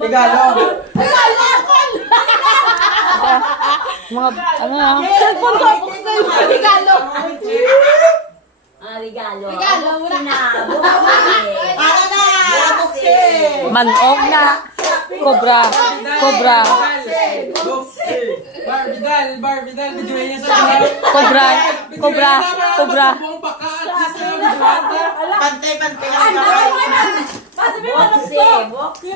Regalo. Mga, ano na? Cellphone ko, regalo. Regalo. Regalo, wala. Sinabo. Para na! Buksi! Manog na. Cobra. Cobra. Barbidal, videoin niya sa mga. Cobra. Cobra. Cobra. Buong baka at least na videoan ta. Pantay-pantay ang kamay. Bokse. Bokse.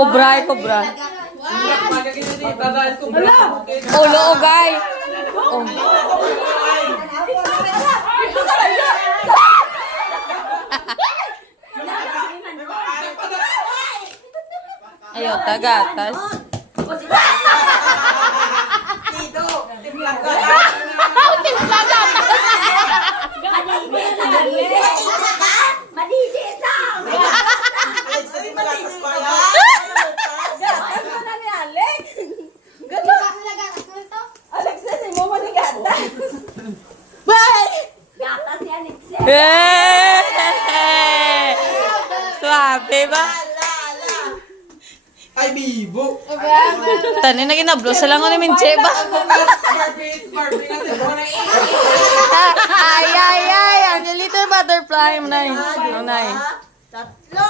Cobra. Cobra. Dadaan ko bro. Ulo o gay. Oh. Ayaw, tagatas. Tito, timlang ka. Madidit na. Malakas pa yan. Gatas mo na ni Alex. Gato. Alex na si Momo ni Gatas. Bye! Gatas ni Alexe. Eh! Swabe ba? Ay, bibo. Tani na ginablo sa lang ko ni Minche ba? Ay, ay, ay! Ang little butterfly. Manay. Manay. Tatlo!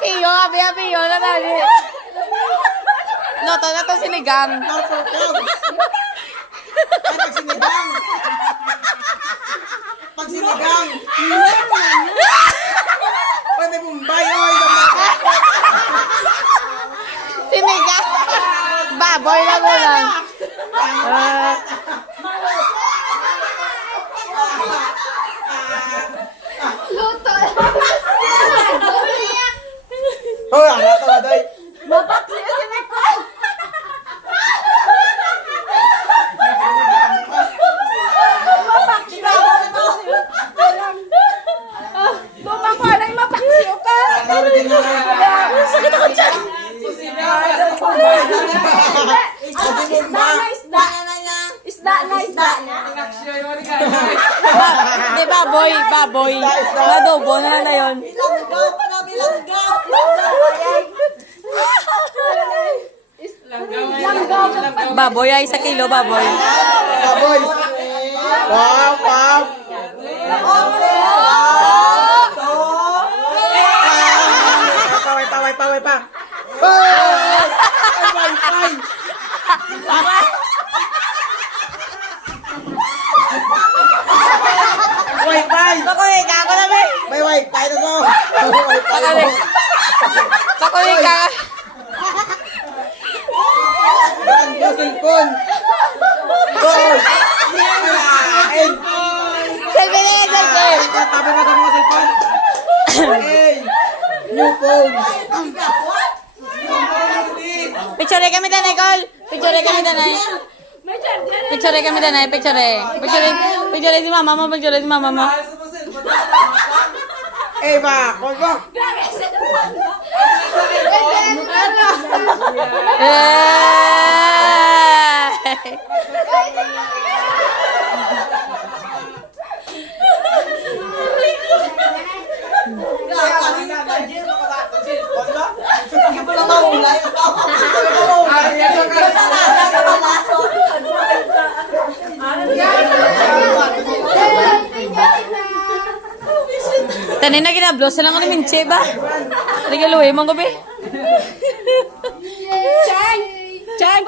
Piyo, piyo na tali. Loto na to sinigang. Ay, pag sinigang. Pag sinigang. Pwede Bombay. Oy, Sinigang. Baboy na mo lang. Luto. Hoy, ano to, Aday? Mapaksi si Nicole. Mapaksi ka. Bumangko na yung mapaksi ka. Sakit ako dyan. Isda na. Di baboy, baboy. Nadobo na na yun. Bilanggaw pa na, bilanggaw. Baboy ay 1 kilo baboy. Baboy. Wow, wow. Paway pa. Ay, Wi-Fi. Pakulik ka ako na ba? May Wi-Fi na to. Pakulik. Pakulik ka. Yan yung cellphone. Goal. Ay, Selfie na yan, selfie. tabi mo mga cellphone. Hey, new phone. Picture kami na, Nicole. Picture kami na, Picture kami na, Picture si mama mo, picture si mama mo. Eh, ba, kogo. Eh! Tanin na ginablo sa lang ko ni Minche ba? Regaluhin mo gabi. Chang! Chang!